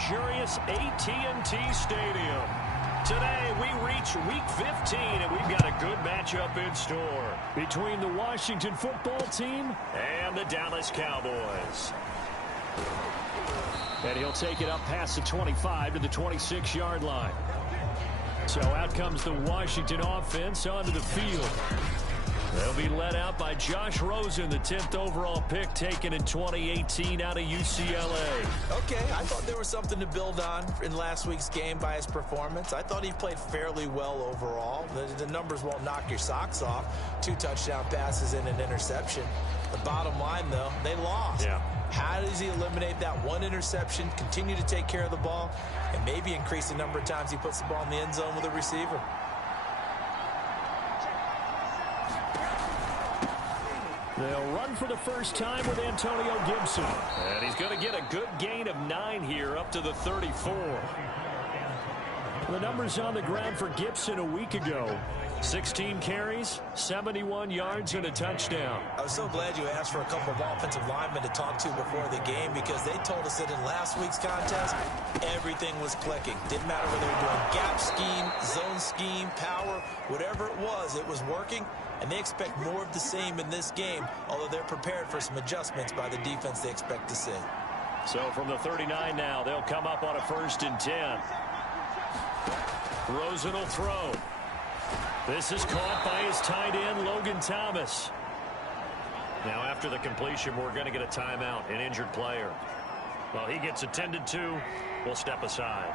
luxurious AT&T Stadium. Today, we reach Week 15, and we've got a good matchup in store between the Washington football team and the Dallas Cowboys. And he'll take it up past the 25 to the 26-yard line. So out comes the Washington offense onto the field. They'll be led out by Josh Rosen, the 10th overall pick taken in 2018 out of UCLA. Okay, I thought there was something to build on in last week's game by his performance. I thought he played fairly well overall. The numbers won't knock your socks off. 2 touchdown passes and an interception. The bottom line, though, they lost. Yeah. How does he eliminate that one interception, continue to take care of the ball, and maybe increase the number of times he puts the ball in the end zone with a receiver? They'll run for the first time with Antonio Gibson. And he's going to get a good gain of 9 here up to the 34. The numbers on the ground for Gibson a week ago. 16 carries, 71 yards, and a touchdown. I was so glad you asked for a couple of offensive linemen to talk to before the game, because they told us that in last week's contest, everything was clicking. Didn't matter whether they were doing gap scheme, zone scheme, power, whatever it was working. And they expect more of the same in this game, although they're prepared for some adjustments by the defense they expect to see. So from the 39 now, they'll come up on a 1st and 10. Rosen will throw. This is caught by his tight end, Logan Thomas. Now after the completion, we're going to get a timeout, an injured player. Well, he gets attended to. We'll step aside.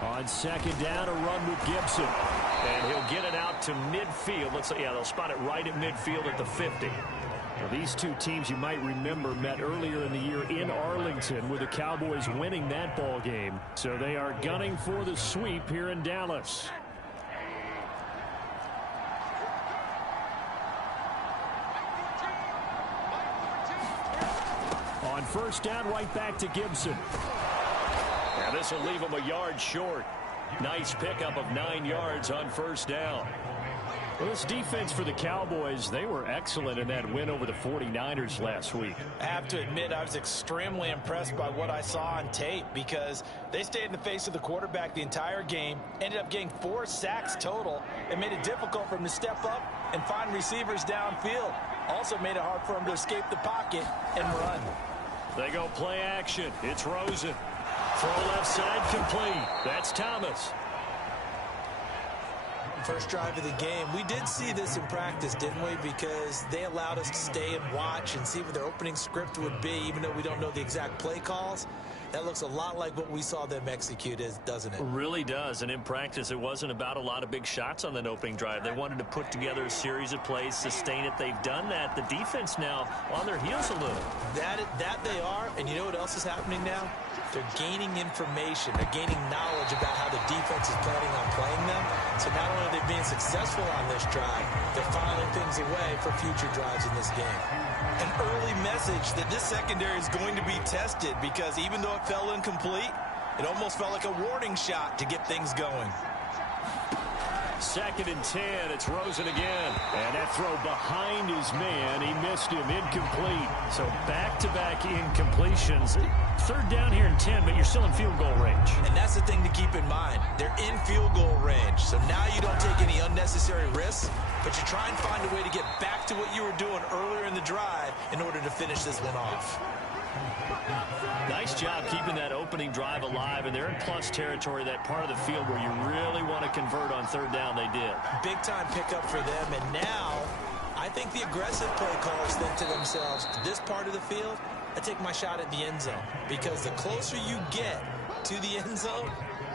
On 2nd down, a run with Gibson. And he'll get it out to midfield. Let's say, yeah, they'll spot it right at midfield at the 50. Now, these two teams, you might remember, met earlier in the year in Arlington with the Cowboys winning that ball game. So they are gunning for the sweep here in Dallas. On 1st down, right back to Gibson. Now this will leave him a yard short. Nice pickup of 9 yards on 1st down. Well, this defense for the Cowboys, they were excellent in that win over the 49ers last week. I have to admit, I was extremely impressed by what I saw on tape, because they stayed in the face of the quarterback the entire game, ended up getting 4 sacks total, and made it difficult for him to step up and find receivers downfield. Also made it hard for him to escape the pocket and run. They go play action. It's Rosen. Throw left side complete. That's Thomas. First drive of the game. We did see this in practice, didn't we? Because they allowed us to stay and watch and see what their opening script would be, even though we don't know the exact play calls. That looks a lot like what we saw them execute, doesn't it? It really does. And in practice, it wasn't about a lot of big shots on that opening drive. They wanted to put together a series of plays, sustain it. They've done that. The defense now on their heels a little. That they are. And you know what else is happening now? They're gaining information. They're gaining knowledge about how the defense is planning on playing them. So not only are they being successful on this drive, they're filing things away for future drives in this game. An early message that this secondary is going to be tested, because even though it fell incomplete, it almost felt like a warning shot to get things going. 2nd and 10. It's Rosen again. And that throw behind his man. He missed him. Incomplete. So back-to-back incompletions. 3rd down here and 10, but you're still in field goal range. And that's the thing to keep in mind. They're in field goal range. So now you don't take any unnecessary risks, but you try and find a way to get back to what you were doing earlier in the drive in order to finish this one off. Nice job keeping that opening drive alive, and they're in plus territory, that part of the field where you really want to convert on 3rd down. They did. Big time pickup for them, and now I think the aggressive play callers think to themselves, this part of the field, I take my shot at the end zone, because the closer you get to the end zone,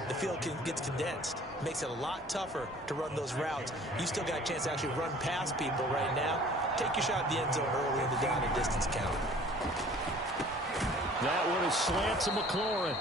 the field gets condensed. Makes it a lot tougher to run those routes. You still got a chance to actually run past people right now. Take your shot at the end zone early in the down and distance count. That one is slant to McLaurin.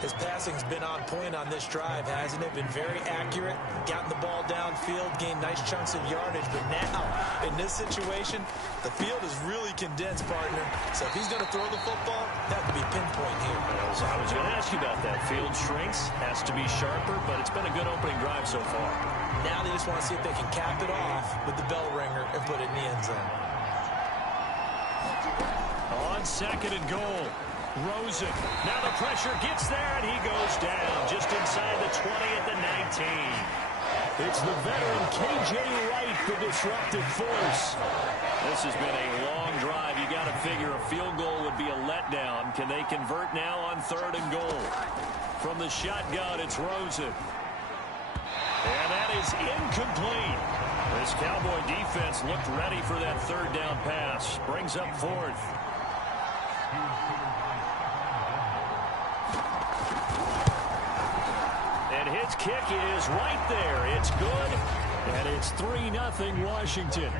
His passing's been on point on this drive, hasn't it? Been very accurate, gotten the ball downfield, gained nice chunks of yardage, but now in this situation, the field is really condensed, partner. So if he's going to throw the football, that would be pinpoint here. I was going to ask you about that. Field shrinks, has to be sharper, but it's been a good opening drive so far. Now they just want to see if they can cap it off with the bell ringer and put it in the end zone. On second and goal, Rosen. Now the pressure gets there, and he goes down just inside the 20 at the 19. It's the veteran K.J. Wright, the disruptive force. This has been a long drive. You got to figure a field goal would be a letdown. Can they convert now on third and goal? From the shotgun, it's Rosen. And that is incomplete. This Cowboy defense looked ready for that third down pass. Brings up fourth. And his kick is right there. It's good. And it's 3-0 Washington.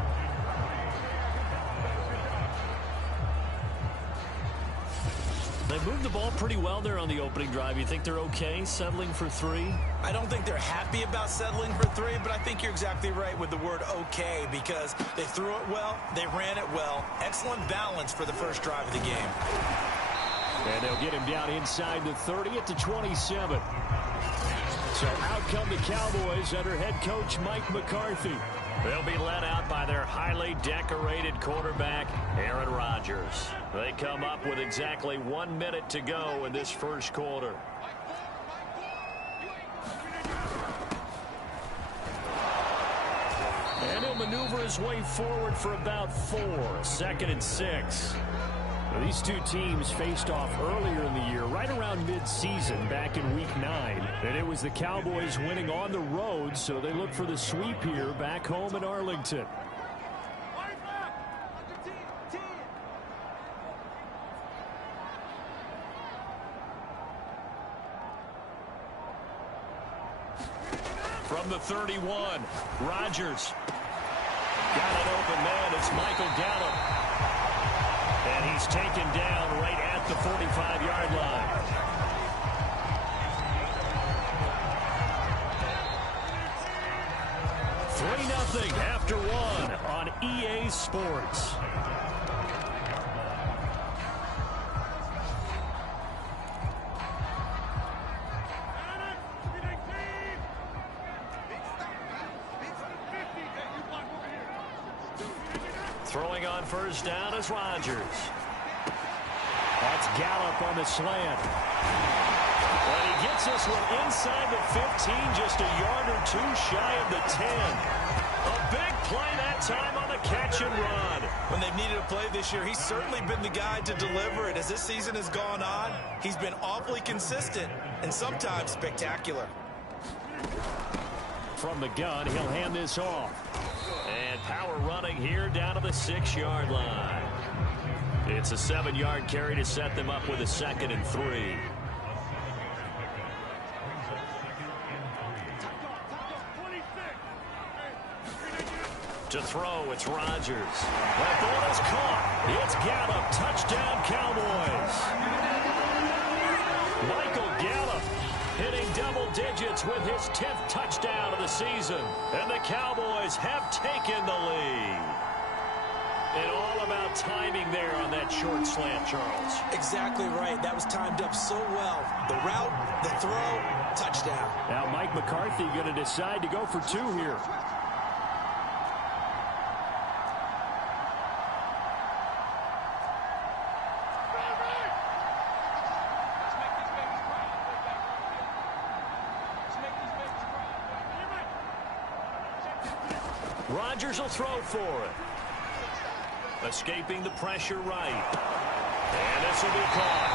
They moved the ball pretty well there on the opening drive. You think they're okay settling for 3? I don't think they're happy about settling for 3, but I think you're exactly right with the word okay, because they threw it well, they ran it well. Excellent balance for the first drive of the game. And they'll get him down inside the 30 at the 27. So out come the Cowboys under head coach Mike McCarthy. They'll be led out by their highly decorated quarterback, Aaron Rodgers. They come up with exactly 1 minute to go in this first quarter. And he'll maneuver his way forward for about 4. 2nd and 6. Now, these two teams faced off earlier in the year, right around mid-season, back in Week 9. And it was the Cowboys winning on the road, so they look for the sweep here back home in Arlington. From the 31, Rodgers. Got an open man. It's Michael Gallup. And he's taken down right at the 45-yard line. $3-0 after 1 on EA Sports. Throwing on first down is Rodgers. That's Gallup on the slant. And he gets this one inside the 15, just a yard or 2 shy of the 10. A big play that time on the catch and run. When they've needed a play this year, he's certainly been the guy to deliver it. As this season has gone on, he's been awfully consistent and sometimes spectacular. From the gun, he'll hand this off. And power running here down to the 6-yard line. It's a 7-yard carry to set them up with a 2nd and 3. To throw, it's Rodgers. That ball is caught. It's Gallup. Touchdown, Cowboys. Michael Gallup hitting double digits with his 10th touchdown of the season. And the Cowboys have taken the lead. And all about timing there on that short slant, Charles. Exactly right. That was timed up so well. The route, the throw, touchdown. Now Mike McCarthy going to decide to go for 2 here. Rodgers will throw for it. Escaping the pressure right. And this will be caught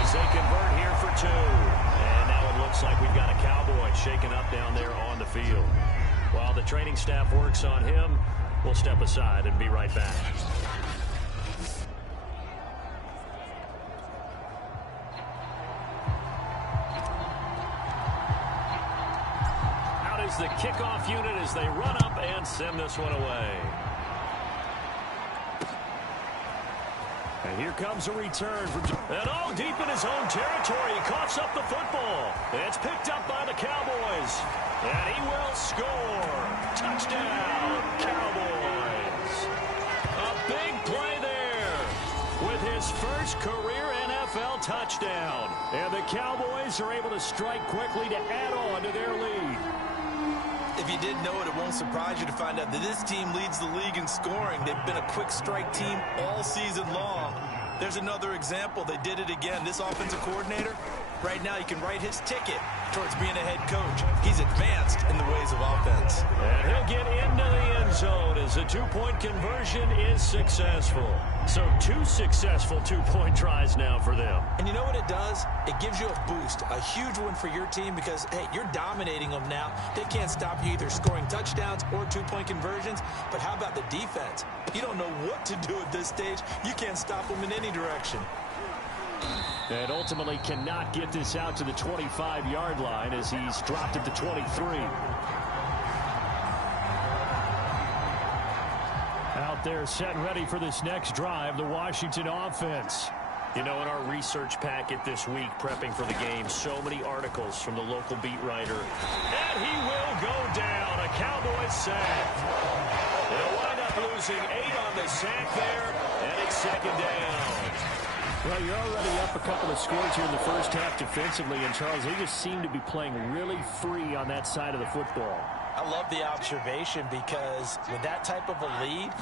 as they convert here for 2. And now it looks like we've got a Cowboy shaken up down there on the field. While the training staff works on him, we'll step aside and be right back. Out is the kickoff unit as they run up and send this one away. And here comes a return from... And all deep in his own territory. He coughs up the football. It's picked up by the Cowboys. And he will score. Touchdown, Cowboys. first career NFL touchdown. And the Cowboys are able to strike quickly to add on to their lead. If you didn't know it, it won't surprise you to find out that this team leads the league in scoring. They've been a quick strike team all season long. There's another example. They did it again. This offensive coordinator, right now, he can write his ticket towards being a head coach. He's advanced in the ways of offense. And he'll get into the end zone as the two-point conversion is successful. So 2 successful two-point tries now for them. And you know what it does? It gives you a boost, a huge one for your team because, hey, you're dominating them now. They can't stop you either scoring touchdowns or two-point conversions. But how about the defense? You don't know what to do at this stage. You can't stop them in any direction. And ultimately cannot get this out to the 25-yard line as he's dropped at the 23. Out there set and ready for this next drive, the Washington offense. You know, in our research packet this week, prepping for the game, so many articles from the local beat writer. And he will go down. A Cowboys sack. They'll wind up losing 8 on the sack there, and it's second down. Well, you're already up a couple of scores here in the first half defensively, and Charles, they just seem to be playing really free on that side of the football. I love the observation because with that type of a lead,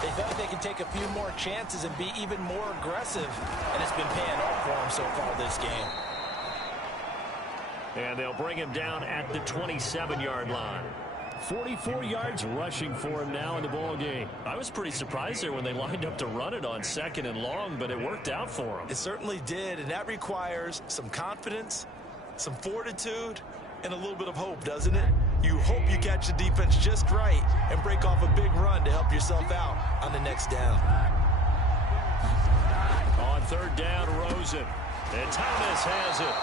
they feel like they can take a few more chances and be even more aggressive, and it's been paying off for them so far this game. And they'll bring him down at the 27-yard line. 44 yards rushing for him now in the ball game. I was pretty surprised there when they lined up to run it on 2nd and long, but it worked out for him. It certainly did, and that requires some confidence, some fortitude, and a little bit of hope, doesn't it? You hope you catch the defense just right and break off a big run to help yourself out on the next down. On 3rd down, Rosen. And Thomas has it.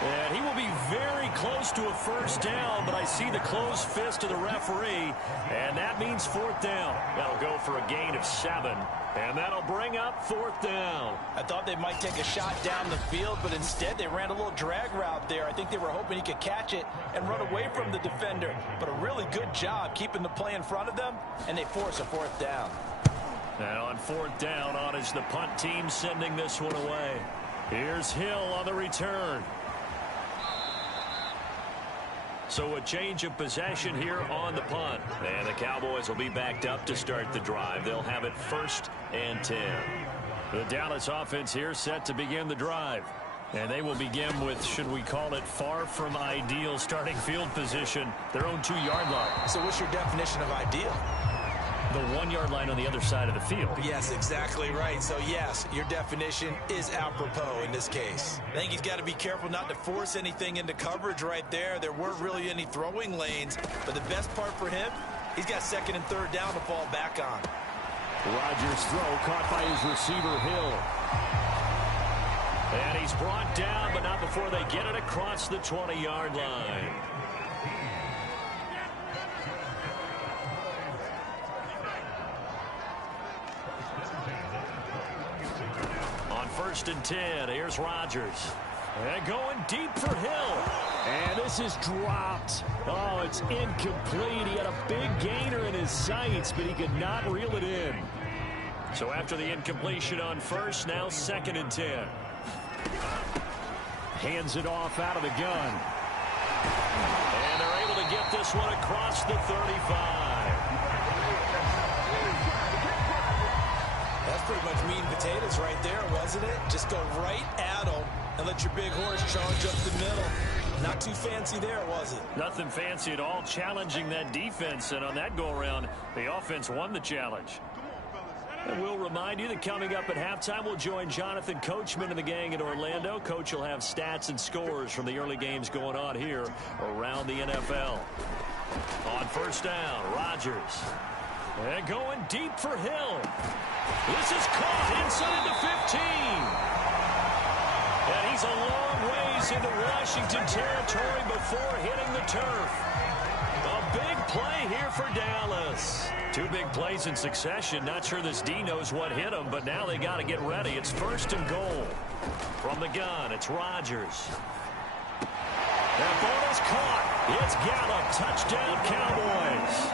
And he will be very close to a first down, but I see the closed fist of the referee, and that means 4th down. That'll go for a gain of 7, and that'll bring up 4th down. I thought they might take a shot down the field, but instead they ran a little drag route there. I think they were hoping he could catch it and run away from the defender, but a really good job keeping the play in front of them, and they force a 4th down. And on 4th down, on is the punt team sending this one away. Here's Hill on the return. So a change of possession here on the punt. And the Cowboys will be backed up to start the drive. They'll have it 1st and 10. The Dallas offense here set to begin the drive. And they will begin with, should we call it, far from ideal starting field position, their own 2-yard line. So what's your definition of ideal? The 1-yard line on the other side of the field. Yes, exactly right. So, yes, your definition is apropos in this case. I think he's got to be careful not to force anything into coverage right there. There weren't really any throwing lanes. But the best part for him, he's got 2nd and 3rd down to fall back on. Rodgers' throw caught by his receiver, Hill. And he's brought down, but not before they get it across the 20-yard line. On 1st and 10, here's Rodgers. And going deep for Hill. And this is dropped. Oh, it's incomplete. He had a big gainer in his sights, but he could not reel it in. So after the incompletion on 1st, now 2nd and 10. Hands it off out of the gun. And they're able to get this one across the 35. That's pretty much meat and potatoes right there, wasn't it? Just go right at them and let your big horse charge up the middle. Not too fancy there, was it? Nothing fancy at all, challenging that defense. And on that go-around, the offense won the challenge. And we'll remind you that coming up at halftime, we'll join Jonathan Coachman and the gang in Orlando. Coach will have stats and scores from the early games going on here around the NFL. On 1st down, Rodgers. And going deep for Hill. This is caught inside the 15. And he's a long ways into Washington territory before hitting the turf. A big play here for Dallas. 2 big plays in succession. Not sure this D knows what hit him, but now they got to get ready. It's 1st and goal. From the gun, it's Rodgers. That ball is caught. It's Gallup. Touchdown, Cowboys.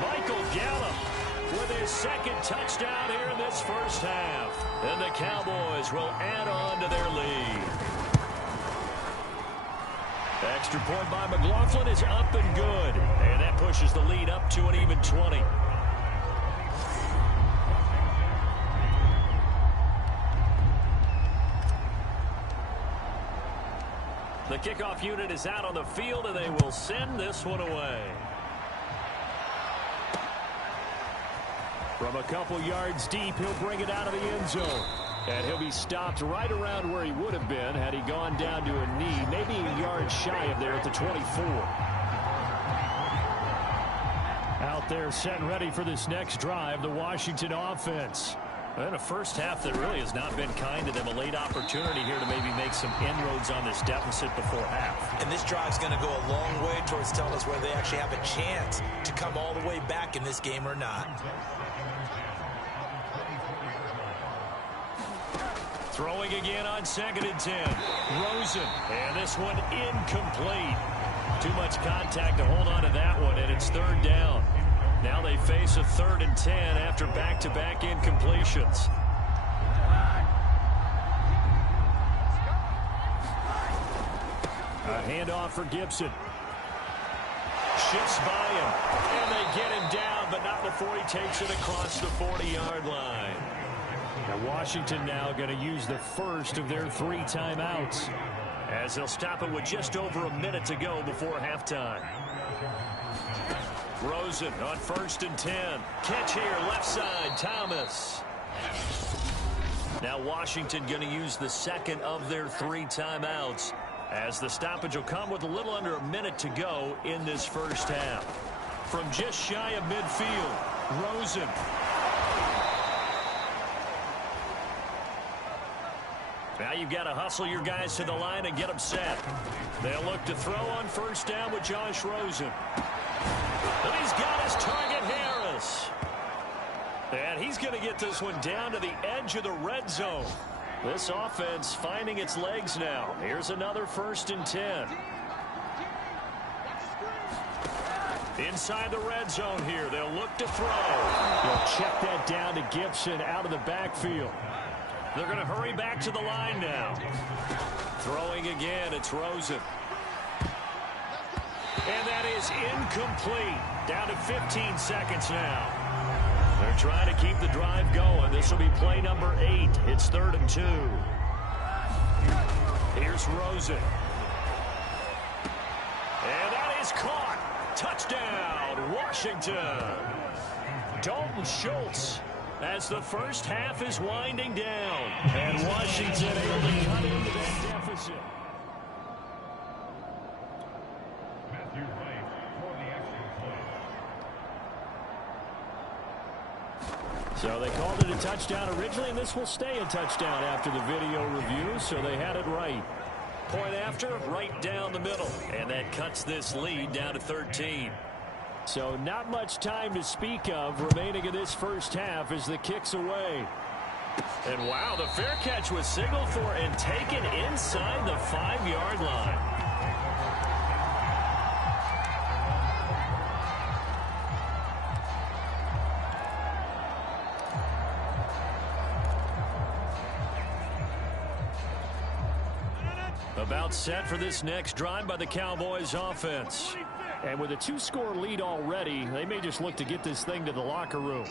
Michael Gallup with his second touchdown here in this first half. And the Cowboys will add on to their lead. Extra point by McLaughlin is up and good. And that pushes the lead up to an even 20. The kickoff unit is out on the field, and they will send this one away. From a couple yards deep, he'll bring it out of the end zone. And he'll be stopped right around where he would have been had he gone down to a knee, maybe a yard shy of there at the 24. Out there set and ready for this next drive, the Washington offense. And a first half that really has not been kind to them. A late opportunity here to maybe make some inroads on this deficit before half. And this drive's going to go a long way towards telling us whether they actually have a chance to come all the way back in this game or not. Throwing again on 2nd and 10. Rosen. And this one incomplete. Too much contact to hold on to that one, and it's 3rd down. Now they face a 3rd and 10 after back-to-back incompletions. A handoff for Gibson. Shifts by him. And they get him down, but not before he takes it across the 40-yard line. Now Washington now going to use the first of their 3 timeouts, as they'll stop it with just over a minute to go before halftime. Rosen on 1st and 10. Catch here, left side, Thomas. Now Washington going to use the second of their 3 timeouts, as the stoppage will come with a little under a minute to go in this first half. From just shy of midfield, Rosen. Now you've got to hustle your guys to the line and get them set. They'll look to throw on 1st down with Josh Rosen. And he's got his target, Harris. And he's going to get this one down to the edge of the red zone. This offense finding its legs now. Here's another 1st and 10. Inside the red zone here. They'll look to throw. They'll check that down to Gibson out of the backfield. They're going to hurry back to the line now. Throwing again, it's Rosen. And that is incomplete. Down to 15 seconds now. They're trying to keep the drive going. This will be play number 8. It's 3rd and 2. Here's Rosen. And that is caught. Touchdown, Washington. Dalton Schultz, as the first half is winding down. And Washington able to cut into that deficit. So they called it a touchdown originally, and this will stay a touchdown after the video review, so they had it right. Point after, right down the middle, and that cuts this lead down to 13. So not much time to speak of remaining in this first half as the kick's away. And wow, the fair catch was signaled for and taken inside the 5-yard line. About set for this next drive by the Cowboys offense. And with a 2-score lead already, they may just look to get this thing to the locker room.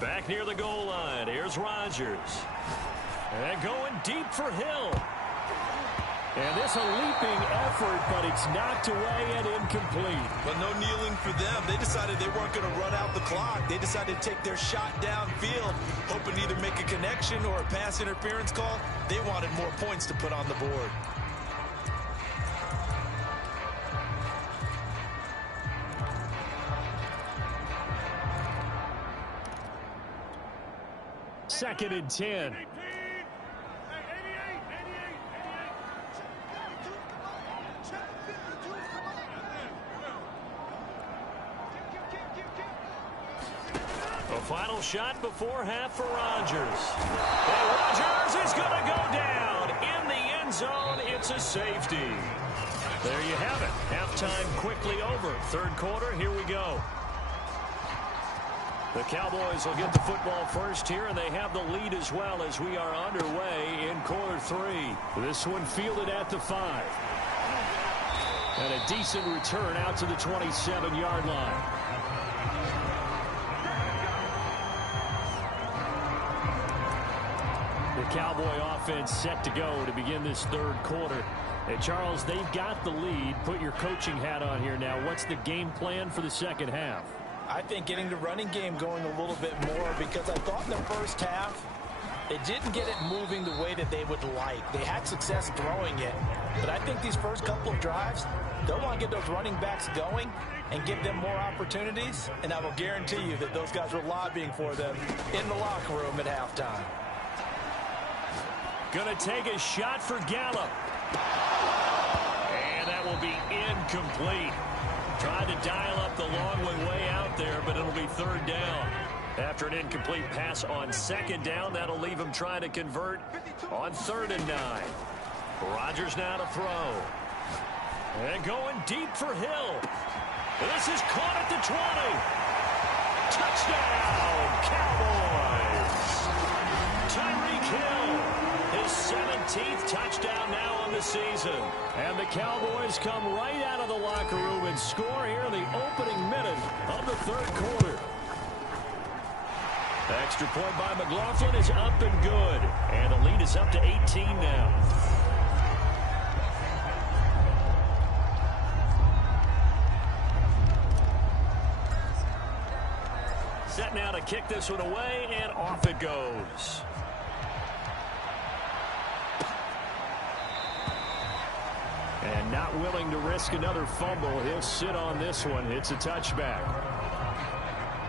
Back near the goal line, here's Rodgers. And going deep for Hill. And this a leaping effort, but it's knocked away and incomplete. But no kneeling for them. They decided they weren't going to run out the clock. They decided to take their shot downfield, hoping to either make a connection or a pass interference call. They wanted more points to put on the board. Second and 10. A final shot before half for Rodgers. And Rodgers is going to go down in the end end zone. It's a safety. There you have it. Halftime quickly over. Third quarter, here we go. The Cowboys will get the football first here, and they have the lead as well as we are underway in quarter 3. This one fielded at the 5. And a decent return out to the 27-yard line. The Cowboy offense set to go to begin this third quarter. Hey, Charles, they've got the lead. Put your coaching hat on here now. What's the game plan for the second half? I think getting the running game going a little bit more, because I thought in the first half they didn't get it moving the way that they would like. They had success throwing it, but I think these first couple of drives, they'll want to get those running backs going and give them more opportunities, and I will guarantee you that those guys were lobbying for them in the locker room at halftime. Gonna take a shot for Gallup. And that will be incomplete. Tried to dial up the long way out there, but it'll be third down. After an incomplete pass on second down, that'll leave him trying to convert on 3rd and 9. Rodgers now to throw. And going deep for Hill. This is caught at the 20. Touchdown, Cowboys. Tyreek Hill. His 17th touchdown now on the season. And the Cowboys come right out of the locker room and score here in the opening minute of the third quarter. Extra point by McLaughlin is up and good. And the lead is up to 18 now. Set now to kick this one away, and off it goes. And not willing to risk another fumble. He'll sit on this one. It's a touchback.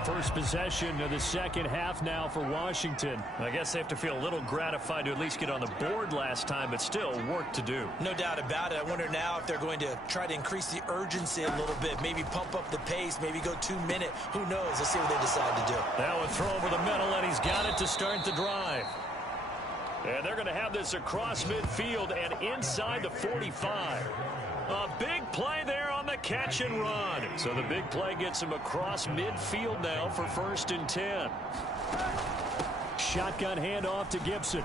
First possession of the second half now for Washington. I guess they have to feel a little gratified to at least get on the board last time, but still work to do. No doubt about it. I wonder now if they're going to try to increase the urgency a little bit, maybe pump up the pace, maybe go 2-minute. Who knows? Let's see what they decide to do. Now a throw over the middle, and he's got it to start the drive. And they're going to have this across midfield and inside the 45. A big play there on the catch and run. So the big play gets him across midfield now for 1st and 10. Shotgun handoff to Gibson.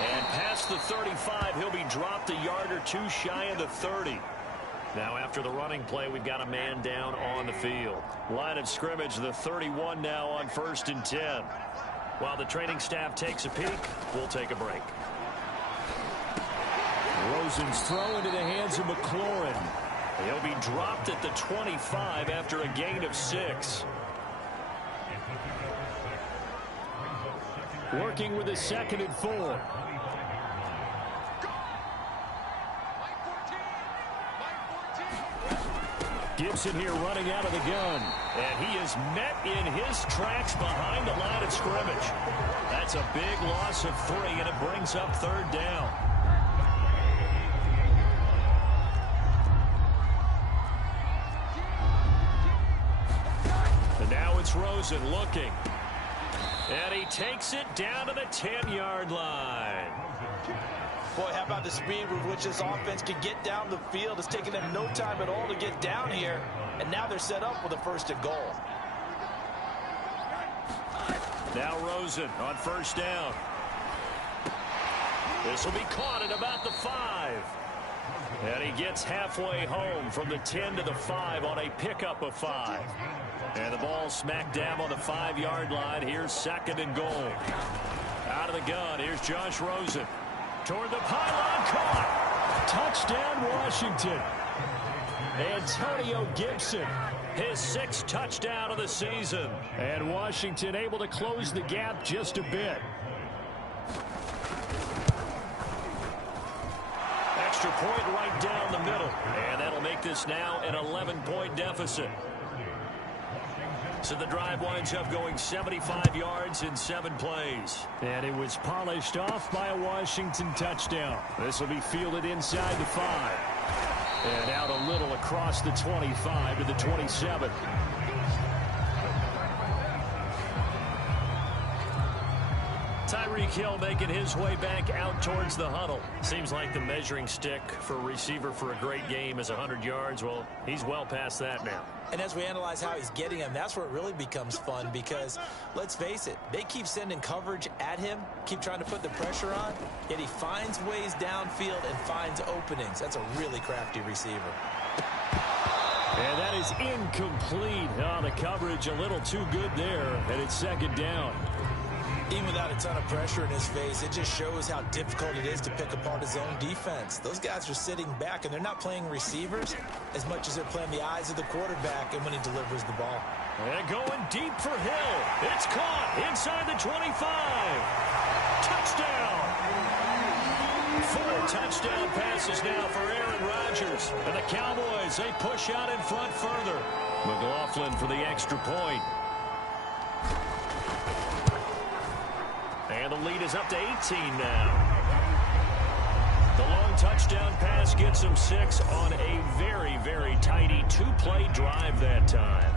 And past the 35, he'll be dropped a yard or two shy of the 30. Now after the running play, we've got a man down on the field. Line of scrimmage, the 31 now on 1st and 10. While the training staff takes a peek, we'll take a break. Rosen's throw into the hands of McLaurin. He'll be dropped at the 25 after a gain of 6. Working with a 2nd and 4. Gibson here running out of the gun. And he is met in his tracks behind the line of scrimmage. That's a big loss of 3, and it brings up 3rd down. And now it's Rosen looking. And he takes it down to the 10-yard line. Boy, how about the speed with which this offense can get down the field? It's taken them no time at all to get down here. And now they're set up with a 1st and goal. Now Rosen on 1st down. This will be caught at about the 5. And he gets halfway home from the 10 to the 5 on a pickup of 5. And the ball smack dab on the 5-yard line. Here's 2nd and goal. Out of the gun, here's Josh Rosen. Toward the pylon, caught. Touchdown, Washington. Antonio Gibson, his 6th touchdown of the season. And Washington able to close the gap just a bit. Extra point right down the middle. And that'll make this now an 11-point deficit. So the drive winds up going 75 yards in 7 plays. And it was polished off by a Washington touchdown. This will be fielded inside the 5. And out a little across the 25 to the 27. Tyreek Tyreek Hill making his way back out towards the huddle. Seems like the measuring stick for a receiver for a great game is 100 yards. Well, he's well past that now. And as we analyze how he's getting them, that's where it really becomes fun because, let's face it, they keep sending coverage at him, keep trying to put the pressure on, yet he finds ways downfield and finds openings. That's a really crafty receiver. And that is incomplete. Oh, the coverage a little too good there, and it's second down. Even without a ton of pressure in his face, it just shows how difficult it is to pick apart his own defense. Those guys are sitting back, and they're not playing receivers as much as they're playing the eyes of the quarterback and when he delivers the ball. And going deep for Hill. It's caught inside the 25. Touchdown. 4 touchdown passes now for Aaron Rodgers. And the Cowboys, they push out in front further. McLaughlin for the extra point. And the lead is up to 18 now. The long touchdown pass gets them 6 on a very, very tidy 2-play drive that time.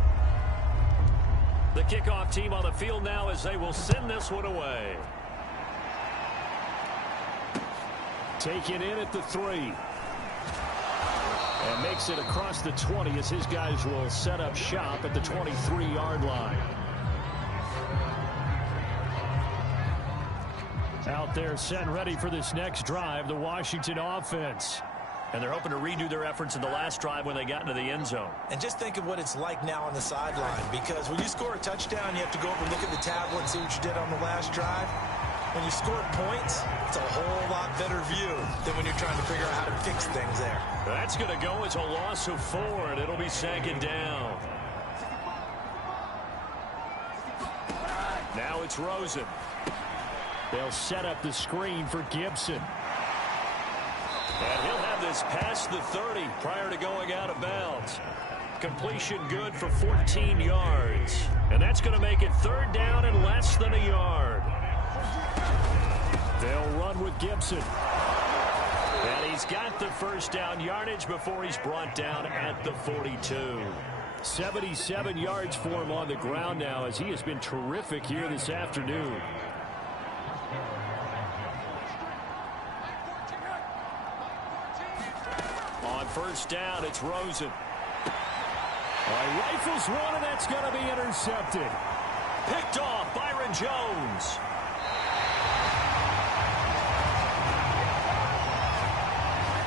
The kickoff team on the field now as they will send this one away. Taken in at the 3. And makes it across the 20 as his guys will set up shop at the 23-yard line. Out there set and ready for this next drive, the Washington offense. And they're hoping to redo their efforts in the last drive when they got into the end zone. And just think of what it's like now on the sideline, because when you score a touchdown, you have to go over and look at the tablet and see what you did on the last drive. When you score points, it's a whole lot better view than when you're trying to figure out how to fix things there. That's going to go as a loss of 4, and it'll be second down. Now it's Rosen. They'll set up the screen for Gibson. And he'll have this past the 30 prior to going out of bounds. Completion good for 14 yards. And that's going to make it third down and less than a yard. They'll run with Gibson. And he's got the first down yardage before he's brought down at the 42. 77 yards for him on the ground now as he has been terrific here this afternoon. On first down, it's Rosen. Rifles one, and that's going to be intercepted. Picked off, Byron Jones.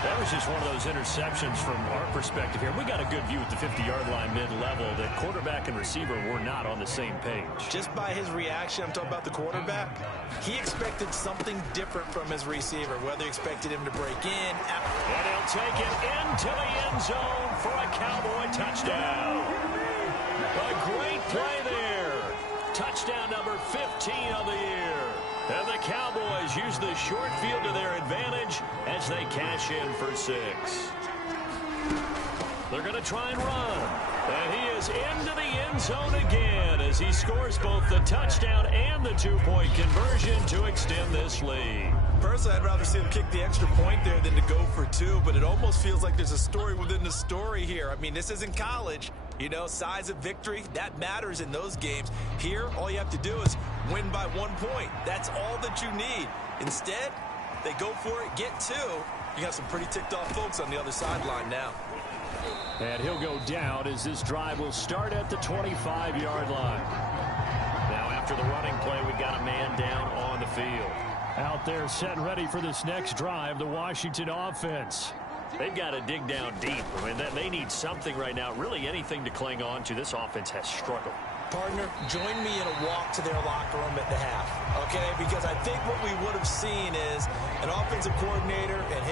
That was just one of those interceptions from our perspective here. We got a good view at the 50-yard line mid-level that quarterback and receiver were not on the same page. Just by his reaction, I'm talking about the quarterback, he expected something different from his receiver, whether he expected him to break in. And he'll take it into the end zone for a Cowboy touchdown. A great play there. Touchdown number 15 of the year. And the Cowboys use the short field to their advantage as they cash in for 6. They're going to try and run. And he is into the end zone again as he scores both the touchdown and the 2-point conversion to extend this lead. Personally, I'd rather see him kick the extra point there than to go for 2, but it almost feels like there's a story within the story here. I mean, this isn't college. You know, size of victory, that matters in those games. Here, all you have to do is win by 1 point. That's all that you need. Instead, they go for it, get 2. You got some pretty ticked off folks on the other sideline now. And he'll go down as this drive will start at the 25-yard line. Now after the running play, we got a man down on the field. Out there set and ready for this next drive, the Washington offense. They've got to dig down deep. I mean, they need something right now, really anything to cling on to. This offense has struggled. Partner, join me in a walk to their locker room at the half, okay? Because I think what we would have seen is an offensive coordinator and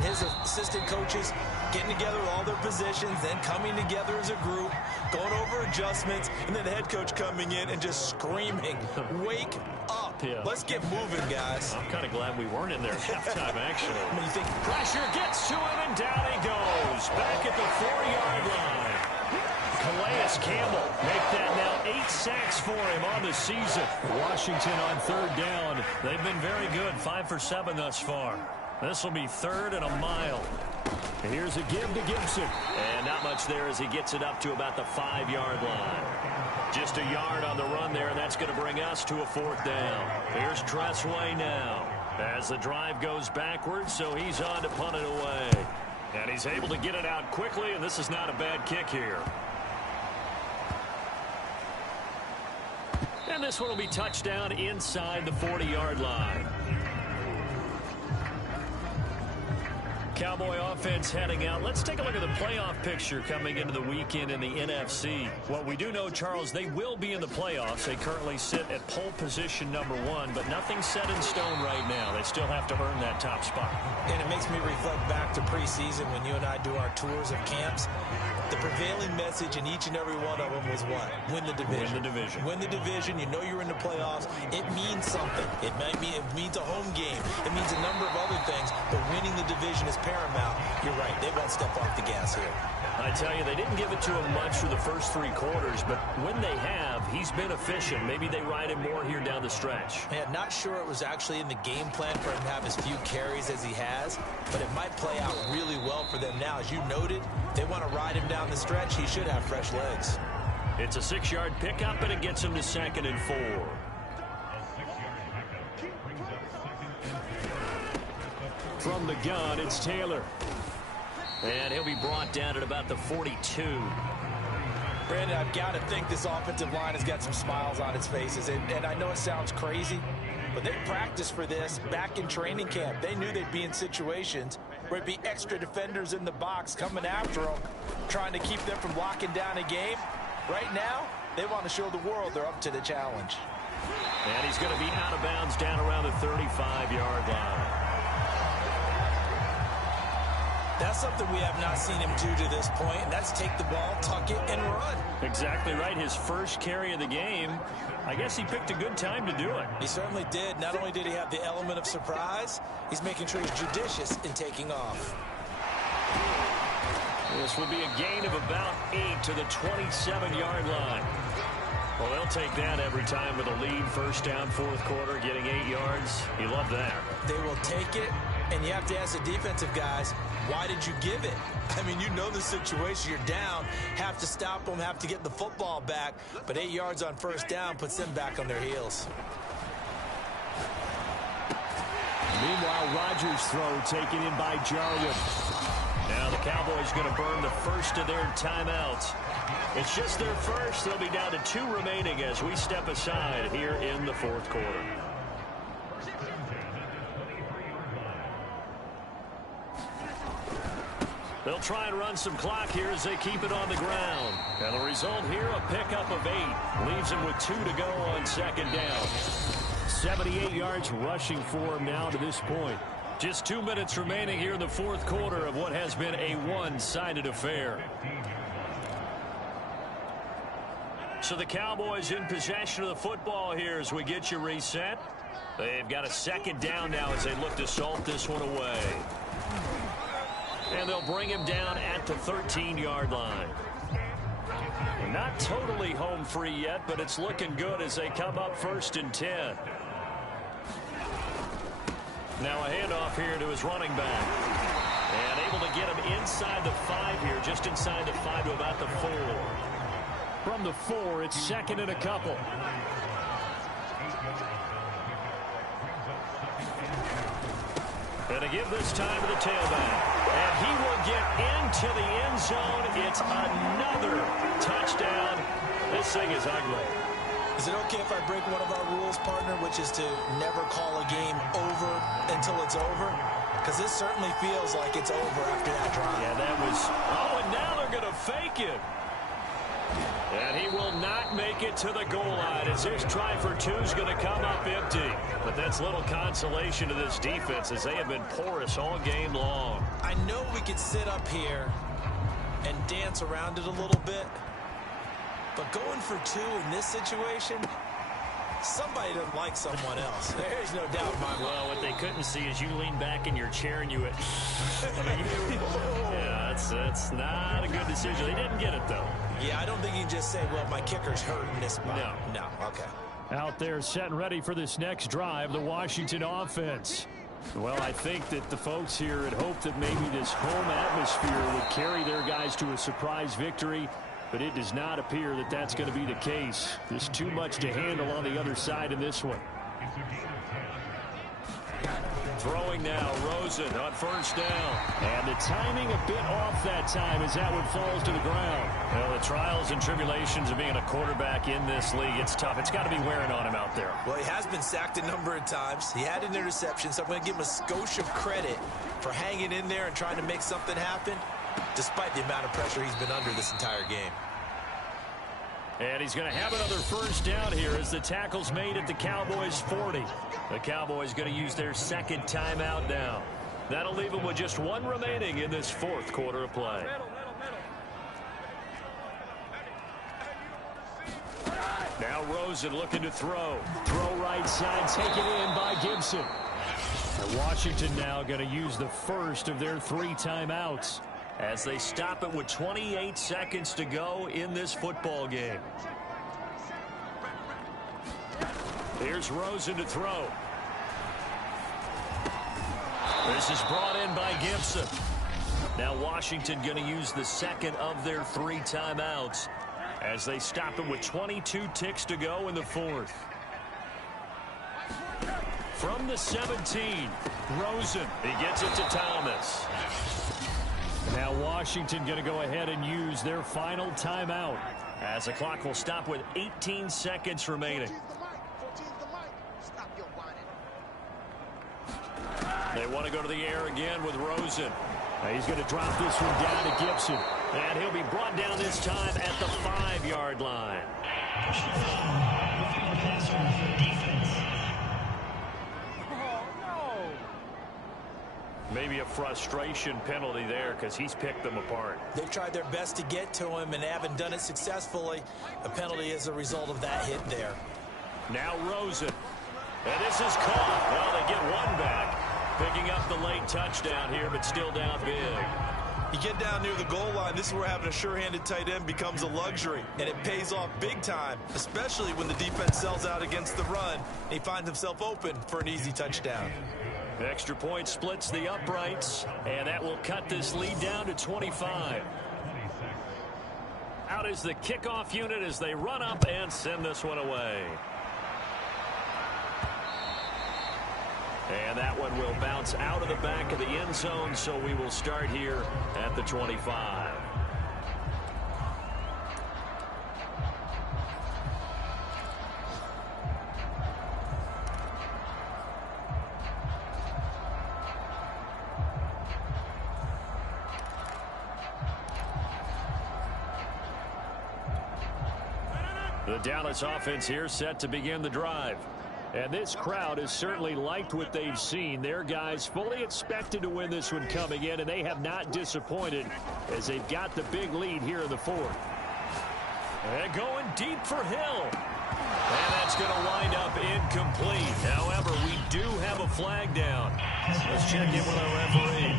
his assistant coaches getting together with all their positions, then coming together as a group, going over adjustments, and then the head coach coming in and just screaming, wake up. Yeah. Let's get moving, guys. I'm kind of glad we weren't in there at halftime, actually. I mean, you think pressure gets to him, and down he goes. Back at the 4-yard line. Calais Campbell make that now 8 sacks for him on the season. Washington on third down. They've been very good, 5 for 7 thus far. This will be 3rd and a mile. Here's a give to Gibson. And not much there as he gets it up to about the 5-yard line. Just a yard on the run there, and that's going to bring us to a 4th down. Here's Tressway now as the drive goes backwards, so he's on to punt it away. And he's able to get it out quickly, and this is not a bad kick here. And this one will be touchdown inside the 40-yard line. Cowboy offense heading out. Let's take a look at the playoff picture coming into the weekend in the NFC. Well, we do know, Charles, they will be in the playoffs. They currently sit at pole position number 1, but nothing's set in stone right now. They still have to earn that top spot. And it makes me reflect back to preseason when you and I do our tours of camps. The prevailing message in each and every one of them was what? Win the division. Win the division. Win the division. You know you're in the playoffs. It means something. It means a home game. It means a number of other things, but winning the division is paramount. You're right. They won't step off the gas here. I tell you, they didn't give it to him much for the first 3 quarters, but when they have, he's been efficient. Maybe they ride him more here down the stretch. Man, not sure it was actually in the game plan for him to have as few carries as he has, but it might play out really well for them now. As you noted, they want to ride him down the stretch. He should have fresh legs. It's a 6-yard pickup, and it gets him to 2nd and 4. From the gun, it's Taylor. And he'll be brought down at about the 42. Brandon, I've got to think this offensive line has got some smiles on its faces. And I know it sounds crazy, but they practiced for this back in training camp. They knew they'd be in situations where it'd be extra defenders in the box coming after them, trying to keep them from locking down a game. Right now, they want to show the world they're up to the challenge. And he's going to be out of bounds down around the 35-yard line. That's something we have not seen him do to this point, and that's take the ball, tuck it, and run. Exactly right. His first carry of the game. I guess he picked a good time to do it. He certainly did. Not only did he have the element of surprise, he's making sure he's judicious in taking off. This will be a gain of about 8 to the 27-yard line. Well, they'll take that every time with a lead. First down, 4th quarter, getting 8 yards. You love that. They will take it, and you have to ask the defensive guys, why did you give it? I mean, you know the situation. You're down, have to stop them, have to get the football back, but 8 yards on first down puts them back on their heels. Meanwhile, Rodgers' throw taken in by Jarwin. Now the Cowboys going to burn the first of their timeouts. It's just their first. They'll be down to 2 remaining as we step aside here in the 4th quarter. They'll try and run some clock here as they keep it on the ground. And the result here, a pickup of 8. Leaves him with 2 to go on 2nd down. 78 yards rushing for him now to this point. Just 2 minutes remaining here in the 4th quarter of what has been a one-sided affair. So the Cowboys in possession of the football here as we get you reset. They've got a 2nd down now as they look to salt this one away. And they'll bring him down at the 13-yard line. Not totally home free yet, but it's looking good as they come up 1st and 10. Now a handoff here to his running back. And able to get him inside the 5 here, just inside the 5 to about the 4. From the 4, it's 2nd and a couple. And a give this time to the tailback. And he will get into the end zone. It's another touchdown. This thing is ugly. Is it okay if I break one of our rules, partner, which is to never call a game over until it's over? Because this certainly feels like it's over after that drive. Yeah, that was... Oh, and now they're going to fake it. And he will not make it to the goal line as his try for 2 is going to come up empty. But that's little consolation to this defense as they have been porous all game long. I know we could sit up here and dance around it a little bit, but going for 2 in this situation, somebody doesn't like someone else. There's no doubt in my mind. Well, what they couldn't see is you lean back in your chair and you went, yeah, that's not a good decision. They didn't get it, though. Yeah, I don't think you can just say, well, my kicker's hurt in this spot. No, okay. Out there set and ready for this next drive, the Washington offense. Well, I think that the folks here had hoped that maybe this home atmosphere would carry their guys to a surprise victory, but it does not appear that that's going to be the case. There's too much to handle on the other side in this one. Throwing now, Rosen on first down. And the timing a bit off that time as that one falls to the ground. Well, the trials and tribulations of being a quarterback in this league, it's tough. It's got to be wearing on him out there. Well, he has been sacked a number of times. He had an interception, so I'm going to give him a skosh of credit for hanging in there and trying to make something happen, despite the amount of pressure he's been under this entire game. And he's going to have another first down here as the tackle's made at the Cowboys 40. The Cowboys going to use their second timeout now. That'll leave them with just one remaining in this fourth quarter of play. Now Rosen looking to throw. Throw right side, taken in by Gibson. And Washington now going to use the first of their 3 timeouts as they stop it with 28 seconds to go in this football game. Here's Rosen to throw. This is brought in by Gibson. Now Washington going to use the second of their 3 timeouts as they stop it with 22 ticks to go in the fourth. From the 17, Rosen. He gets it to Thomas. Now Washington going to go ahead and use their final timeout as the clock will stop with 18 seconds remaining. They want to go to the air again with Rosen. He's going to drop this one down to Gibson. And he'll be brought down this time at the 5-yard line. Maybe a frustration penalty there because he's picked them apart. They've tried their best to get to him and haven't done it successfully. A penalty is a result of that hit there. Now Rosen. And this is caught. Well, they get one back. Picking up the late touchdown here, but still down big. You get down near the goal line, this is where having a sure-handed tight end becomes a luxury, and it pays off big time, especially when the defense sells out against the run, and he finds himself open for an easy touchdown. Extra point splits the uprights, and that will cut this lead down to 25. Out is the kickoff unit as they run up and send this one away. And that one will bounce out of the back of the end zone, so we will start here at the 25. The Dallas offense here set to begin the drive. And this crowd has certainly liked what they've seen. Their guys fully expected to win this one coming in, and they have not disappointed as they've got the big lead here in the fourth. And going deep for Hill. And that's going to wind up incomplete. However, we do have a flag down. Let's check in with our referee.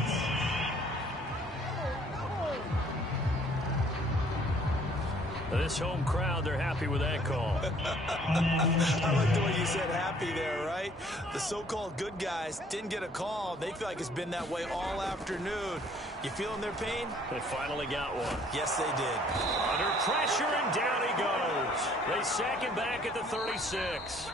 This home crowd, they're happy with that call. I like the way you said happy there, right? The so-called good guys didn't get a call. They feel like it's been that way all afternoon. You feeling their pain? They finally got one. Yes, they did. Under pressure, and down he goes. They sack him back at the 36.